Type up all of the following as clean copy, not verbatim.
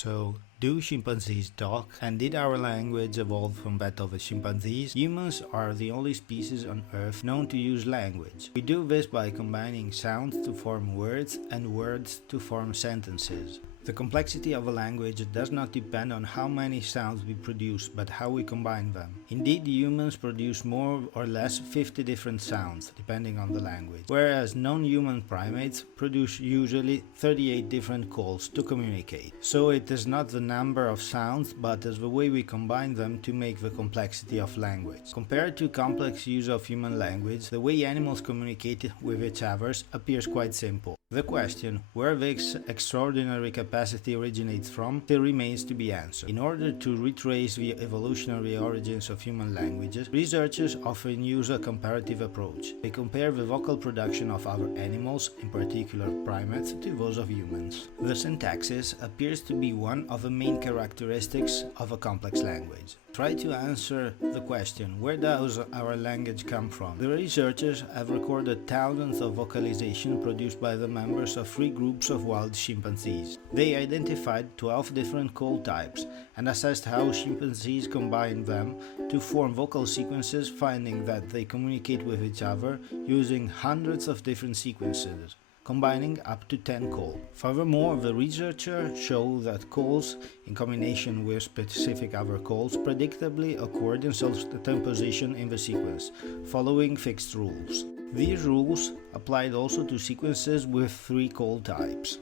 So, do chimpanzees talk? And did our language evolve from that of the chimpanzees? Humans are the only species on Earth known to use language. We do this by combining sounds to form words and words to form sentences. The complexity of a language does not depend on how many sounds we produce, but how we combine them. Indeed, humans produce more or less 50 different sounds, depending on the language, whereas non-human primates produce usually 38 different calls to communicate. So it is not the number of sounds, but as the way we combine them to make the complexity of language. Compared to complex use of human language, the way animals communicate with each other appears quite simple. The question, where this extraordinary capacity originates from, still remains to be answered. In order to retrace the evolutionary origins of human languages, researchers often use a comparative approach. They compare the vocal production of other animals, in particular primates, to those of humans. The syntaxis appears to be one of the main characteristics of a complex language. Try to answer the question, where does our language come from? The researchers have recorded thousands of vocalizations produced by the members of 3 groups of wild chimpanzees. They identified 12 different call types and assessed how chimpanzees combine them to form vocal sequences, finding that they communicate with each other using hundreds of different sequences, combining up to 10 calls. Furthermore, the researchers show that calls, in combination with specific other calls, predictably occurred in certain position in the sequence, following fixed rules. These rules applied also to sequences with 3 call types.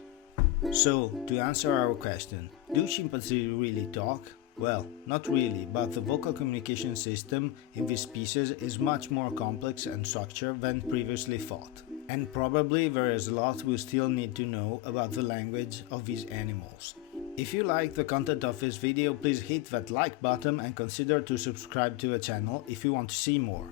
So, to answer our question, do chimpanzees really talk? Well, not really, but the vocal communication system in this species is much more complex and structured than previously thought. And probably there is a lot we still need to know about the language of these animals. If you like the content of this video, please hit that like button and consider to subscribe to the channel if you want to see more.